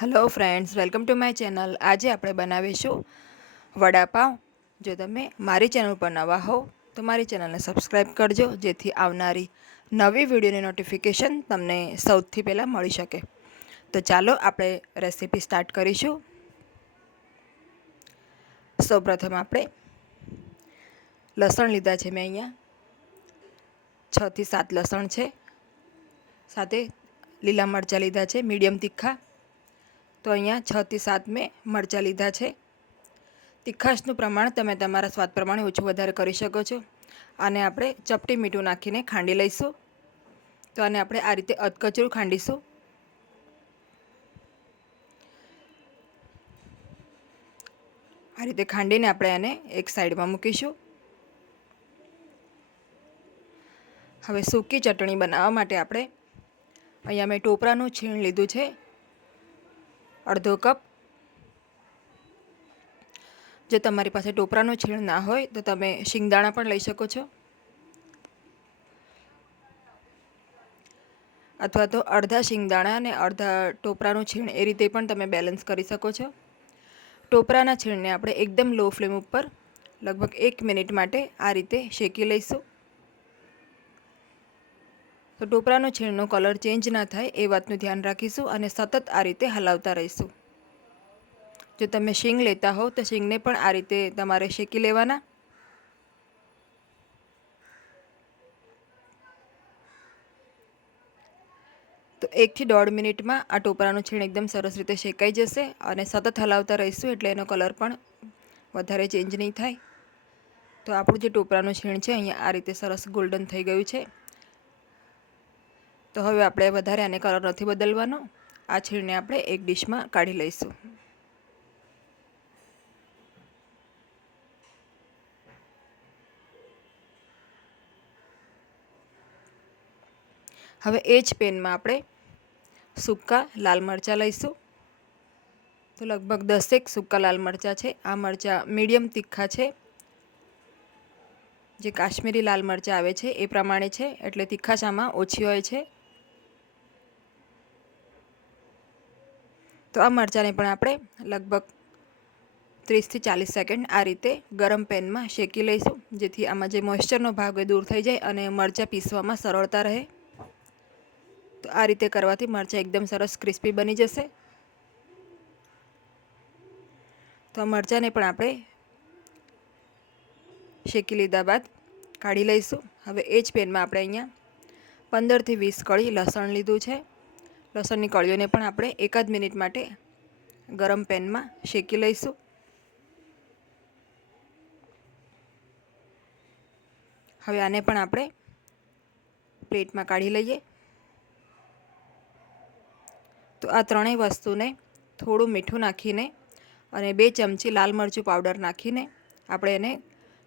Hello friends welcome to my channel આજે આપણે બનાવીશું વડાપાઉં જો તમે મારી ચેનલ પર નવા હો, તો મારી ચેનલને સબસ્ક્રાઈબ કરજો, જેથી આવનારી નવી વિડીયોની નોટિફિકેશન તમને સૌથી પહેલાં મળી શકે. તો ચાલો આપણે રેસીપી સ્ટાર્ટ કરીશું. સૌપ્રથમ આપણે લસણ લીધા છે મેં અહીંયા. છથી સાત લસણ છે. સાથે લીલા મરચાં લીધા છે, મીડિયમ તીખા. તો અહીંયા છથી સાત મેં મરચાં લીધા છે. તીખાશનું પ્રમાણ તમે તમારા સ્વાદ પ્રમાણે ઓછું વધારે કરી શકો છો. આને આપણે ચપટી મીઠું નાખીને ખાંડી લઈશું. તો આને આપણે આ રીતે અધકચરું ખાંડીશું. આ રીતે ખાંડીને આપણે આને એક સાઈડમાં મૂકીશું. હવે સૂકી ચટણી બનાવવા માટે આપણે અહીંયા મેં ટોપરાનું છીણ લીધું છે. અડધો કપ. જો તમારી પાસે ટોપરાનું છીણ ના હોય, તો તમે શિંગદાણા પણ લઈ શકો છો. અથવા તો અડધા શિંગદાણા અને અડધા ટોપરાનું છીણ એ રીતે પણ તમે બેલેન્સ કરી શકો છો. ટોપરાના છીણને આપણે એકદમ લો ફ્લેમ ઉપર લગભગ એક મિનિટ માટે આ રીતે શેકી લઈશું. તો ટોપરાનો છીણનો કલર ચેન્જ ના થાય એ વાતનું ધ્યાન રાખીશું અને સતત આ રીતે હલાવતા રહીશું. જો તમે શીંગ લેતા હોવ તો શીંગને પણ આ રીતે તમારે શેકી લેવાના. તો એકથી દોઢ મિનિટમાં આ ટોપરાનું છીણ એકદમ સરસ રીતે શેકાઈ જશે અને સતત હલાવતા રહીશું એટલે એનો કલર પણ વધારે ચેન્જ નહીં થાય. તો આપણું જે ટોપરાનું છીણ છે, અહીંયા આ રીતે સરસ ગોલ્ડન થઈ ગયું છે. તો હવે આપણે વધારે આને કલર નથી બદલવાનો. આ છીણને આપણે એક ડીશમાં કાઢી લઈશું. હવે એ જ પેનમાં આપણે સૂકા લાલ મરચાં લઈશું. તો લગભગ દસેક સૂકા લાલ મરચાં છે. આ મરચાં મીડિયમ તીખા છે. જે કાશ્મીરી લાલ મરચાં આવે છે એ પ્રમાણે છે. એટલે તીખાશ આમાં ઓછી હોય છે. તો આ મરચાંને પણ આપણે લગભગ ત્રીસથી ચાલીસ સેકન્ડ આ રીતે ગરમ પેનમાં શેકી લઈશું, જેથી આમાં જે મોઇશ્ચરનો ભાગ હોય દૂર થઈ જાય અને મરચાં પીસવામાં સરળતા રહે. તો આ રીતે કરવાથી મરચાં એકદમ સરસ ક્રિસ્પી બની જશે. તો આ મરચાંને પણ આપણે શેકી લીધા બાદ કાઢી લઈશું. હવે એ જ પેનમાં આપણે અહીંયા પંદરથી વીસ કળી લસણ લીધું છે. લસણની કળીઓને પણ આપણે એકાદ મિનિટ માટે ગરમ પેનમાં શેકી લઈશું. હવે આને પણ આપણે પ્લેટમાં કાઢી લઈએ. તો આ ત્રણેય વસ્તુને થોડું મીઠું નાખીને અને બે ચમચી લાલ મરચું પાવડર નાખીને આપણે એને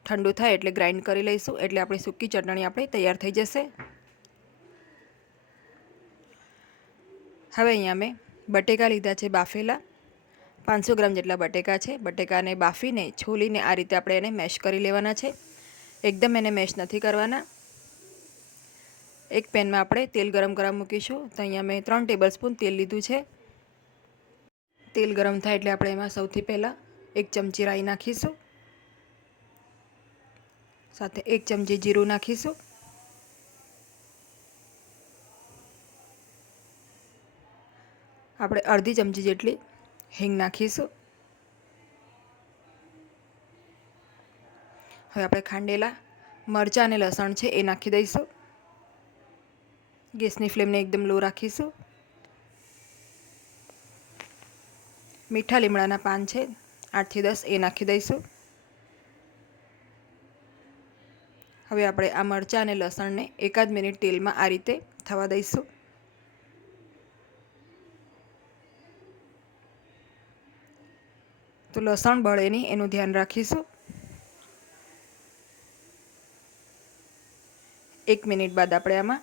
ઠંડુ થાય એટલે ગ્રાઇન્ડ કરી લઈશું. એટલે આપણી સૂકી ચટણી આપણી તૈયાર થઈ જશે. હવે અહીંયા મેં બટેકા લીધા છે બાફેલા. પાંચસો ગ્રામ જેટલા બટેકા છે. બટેકાને બાફીને, છોલીને આ રીતે આપણે એને મેશ કરી લેવાના છે. એકદમ એને મેશ નથી કરવાના. એક પેનમાં આપણે તેલ ગરમ કરવા મૂકીશું. તો અહીંયા મેં ત્રણ ટેબલ સ્પૂન તેલ લીધું છે. તેલ ગરમ થાય એટલે આપણે એમાં સૌથી પહેલાં એક ચમચી રાઈ નાખીશું. સાથે એક ચમચી જીરું નાખીશું. આપણે અડધી ચમચી જેટલી હિંગ નાખીશું. હવે આપણે ખાંડેલા મરચાં અને લસણ છે એ નાખી દઈશું. ગેસની ફ્લેમને એકદમ લો રાખીશું. મીઠા લીમડાના પાન છે આઠથી દસ એ નાખી દઈશું. હવે આપણે આ મરચાં અને લસણને એકાદ મિનિટ તેલમાં આ રીતે થવા દઈશું. તો લસણ બળે નહીં એનું ધ્યાન રાખીશું. એક મિનિટ બાદ આપણે આમાં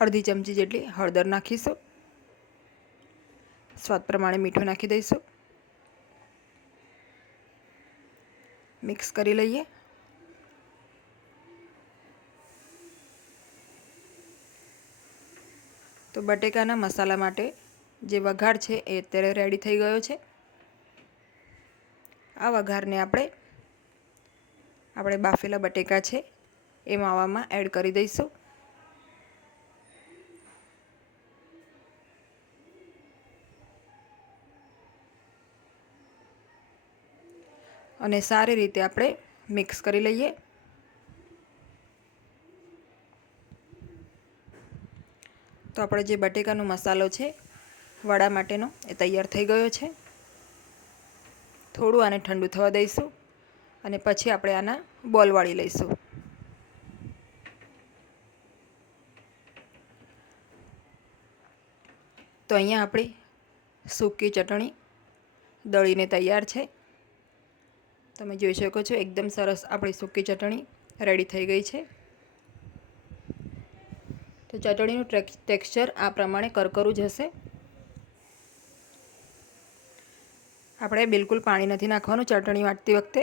અડધી ચમચી જેટલી હળદર નાખીશું. સ્વાદ પ્રમાણે મીઠું નાખી દઈશું. મિક્સ કરી લઈએ. તો બટેકાના મસાલા માટે જે વઘાર છે એ અત્યારે રેડી થઈ ગયો છે. આ વઘારને આપણે આપણે બાફેલા બટેકા છે, એ માવામાં એડ કરી દઈશું. અને સારી રીતે આપણે મિક્સ કરી લઈએ. તો આપણે જે બટેકાનો મસાલો છે વડા માટેનો એ તૈયાર થઈ ગયો છે. થોડું આને ઠંડુ થવા દઈશું અને પછી આપણે આના બોલ વાળી લઈશું. તો અહીંયા આપણી સૂકી ચટણી દળીને તૈયાર છે. તમે જોઈ શકો છો એકદમ સરસ આપણી સૂકી ચટણી રેડી થઈ ગઈ છે. તો ચટણીનું ટેક્સચર આ પ્રમાણે કરકરું જ હશે. આપણે બિલકુલ પાણી નથી નાખવાનું ચટણી વાટતી વખતે.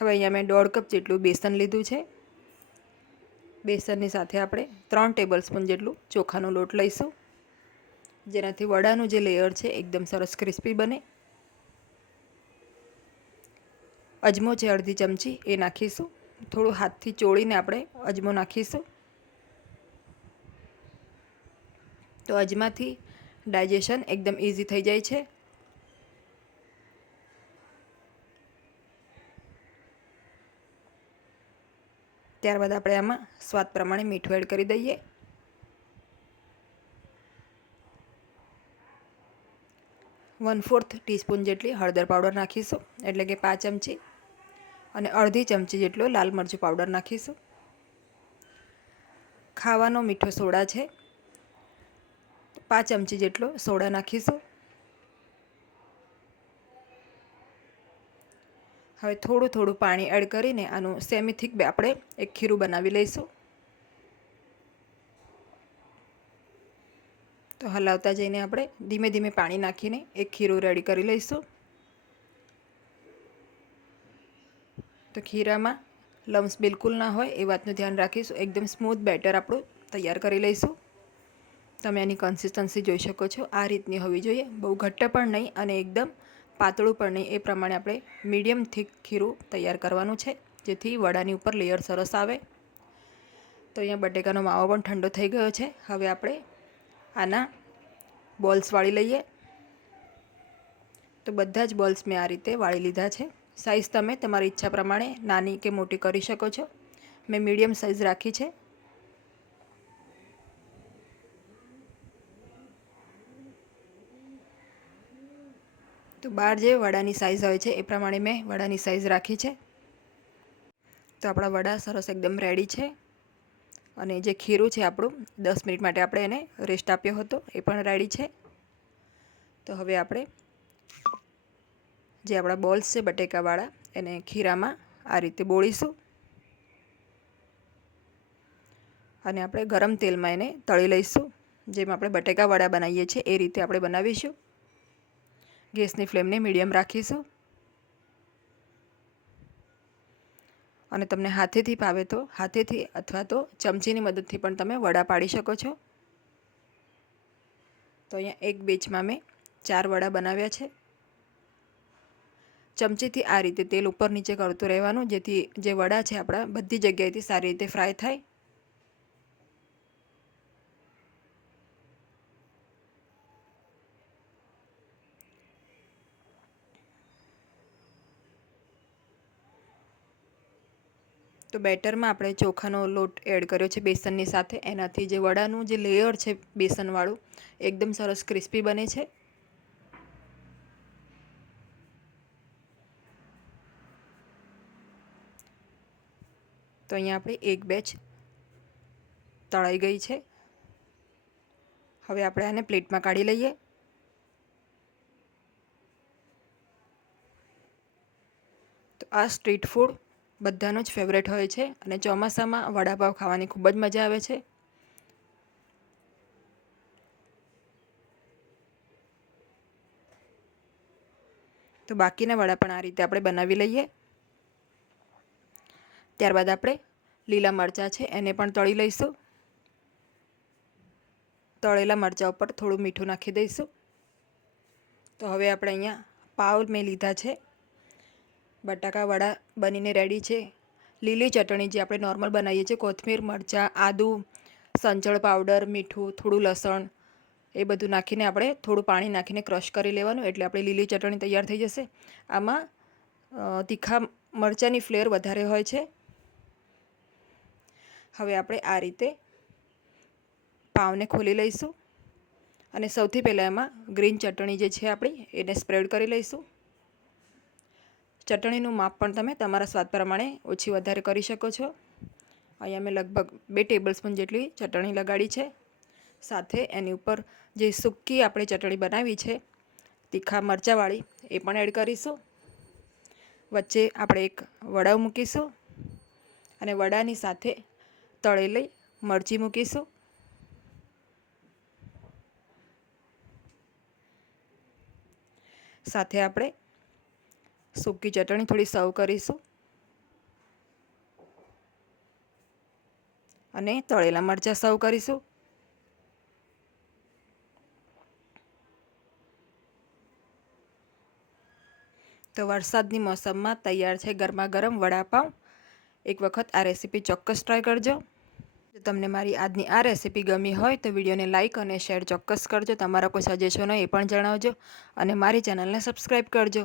હવે અહીંયા મેં દોઢ કપ જેટલું બેસન લીધું છે. બેસનની સાથે આપણે ત્રણ ટેબલ સ્પૂન જેટલું ચોખાનો લોટ લઈશું. જેનાથી વડાનું જે લેયર છે એકદમ સરસ ક્રિસ્પી બને. અજમો છે અડધી ચમચી, એ નાખીશું. થોડું હાથથી ચોળીને આપણે અજમો નાખીશું. તો અજમાથી ડાયજેશન એકદમ ઇઝી થઈ જાય છે. ત્યારબાદ આપણે આમાં સ્વાદ પ્રમાણે મીઠું એડ કરી દઈએ. વન ફોર્થ ટીસ્પૂન જેટલી હળદર પાવડર નાખીશું, એટલે કે પાંચ ચમચી, અને અડધી ચમચી જેટલો લાલ મરચું પાવડર નાખીશું. ખાવાનો મીઠો સોડા છે. પાંચ ચમચી જેટલો સોડા નાખીશું. હવે થોડું થોડું પાણી એડ કરીને આનું સેમી થીક આપણે એક ખીરું બનાવી લઈશું. તો હલાવતા જઈને આપણે ધીમે ધીમે પાણી નાખીને એક ખીરું રેડી કરી લઈશું. તો ખીરામાં લમ્સ બિલકુલ ના હોય એ વાતનું ધ્યાન રાખીશું. એકદમ સ્મૂથ બેટર આપણું તૈયાર કરી લઈશું. તમે એની કન્સિસ્ટન્સી જોઈ શકો છો. આ રીતની હોવી જોઈએ. બહુ ઘટ્ટ પણ નહીં અને એકદમ પાતળું પણ નહીં, એ પ્રમાણે આપણે મીડિયમ થીક ખીરું તૈયાર કરવાનું છે, જેથી વડાની ઉપર લેયર સરસ આવે. તો અહીંયા બટેકાનો માવો પણ ઠંડો થઈ ગયો છે. હવે આપણે આના બોલ્સ વાળી લઈએ. તો બધા જ બોલ્સ મેં આ રીતે વાળી લીધા છે. સાઇઝ તમે તમારી ઈચ્છા પ્રમાણે નાની કે મોટી કરી શકો છો. મેં મીડિયમ સાઇઝ રાખી છે. તો બાર જે વડાની સાઇઝ હોય છે, એ પ્રમાણે મેં વડાની સાઇઝ રાખી છે. તો આપણા વડા સરસ એકદમ રેડી છે. અને જે ખીરું છે આપણું, દસ મિનિટ માટે આપણે એને રેસ્ટ આપ્યો હતો, એ પણ રેડી છે. તો હવે આપણે જે આપણા બોલ્સ છે, બટેકાવાળા, એને ખીરામાં આ રીતે બોળીશું. અને આપણે ગરમ તેલમાં એને તળી લઈશું. જેમ આપણે બટેકાવાળા બનાવીએ છીએ, એ રીતે આપણે બનાવીશું. ગેસની ફ્લેમને મીડિયમ રાખીશું. અને તમને હાથેથી ભાવે તો હાથેથી અથવા તો ચમચીની મદદથી પણ તમે વડા પાડી શકો છો. તો અહીંયા એક બેચમાં મેં ચાર વડા બનાવ્યા છે. ચમચીથી આ રીતે તેલ ઉપર નીચે કરતું રહેવાનું, જેથી જે વડા છે આપણા બધી જગ્યાએથી સારી રીતે ફ્રાય થાય. તો બેટરમાં આપણે ચોખાનો લોટ એડ કર્યો છે બેસનની સાથે. એનાથી જે વડાનું જે લેયર છે બેસનવાળું, એકદમ સરસ ક્રિસ્પી બને છે. તો અહીંયા આપણે એક બેચ તળાઈ ગઈ છે. હવે આપણે આને પ્લેટમાં કાઢી લઈએ. તો આ સ્ટ્રીટ ફૂડ બધાનો જ ફેવરેટ હોય છે અને ચોમાસામાં વડાપાવ ખાવાની ખૂબ જ મજા આવે છે. તો બાકીના વડા પણ આ રીતે આપણે બનાવી લઈએ. ત્યારબાદ આપણે લીલા મરચાં છે એને પણ તળી લઈશું. તળેલા મરચાં ઉપર થોડું મીઠું નાખી દઈશું. તો હવે આપણે અહીંયા પાવ મેં લીધા છે. બટાકા બનીને રેડી છે. લીલી ચટણી જે આપણે નોર્મલ બનાવીએ છીએ, કોથમીર, મરચાં, આદું, સંચળ પાવડર મીઠું, થોડું લસણ, એ બધું નાખીને આપણે થોડું પાણી નાખીને ક્રશ કરી લેવાનું એટલે આપણે લીલી ચટણી તૈયાર થઈ જશે. આમાં તીખા મરચાંની ફ્લેવર વધારે હોય છે. હવે આપણે આ રીતે પાવને ખોલી લઈશું અને સૌથી પહેલાં એમાં ગ્રીન ચટણી જે છે આપણી, એને સ્પ્રેડ કરી લઈશું. ચટણીનું માપ પણ તમે તમારા સ્વાદ પ્રમાણે ઓછી વધારે કરી શકો છો. અહીંયા મેં લગભગ બે ટેબલસ્પૂન જેટલી ચટણી લગાડી છે. સાથે એની ઉપર જે સૂકી આપણે ચટણી બનાવી છે, તીખા મરચાંવાળી, એ પણ એડ કરીશું. વચ્ચે આપણે એક વડાઓ મૂકીશું અને વડાની સાથે તળેલી મરચી મૂકીશું. સાથે આપણે સૂકી ચટણી થોડી સર્વ કરીશું. અને તળેલા મરચાં સર્વ કરીશું. તો વરસાદની મોસમમાં તૈયાર છે ગરમા ગરમ વડાપાઉં. એક વખત આ રેસીપી ચોક્કસ ટ્રાય કરજો. જો તમને મારી આજની આ રેસીપી ગમી હોય તો વિડીયોને લાઇક અને શેર ચોક્કસ કરજો. તમારા કોઈ સજેશનો એ પણ જણાવજો. અને મારી ચેનલને સબસ્ક્રાઈબ કરજો.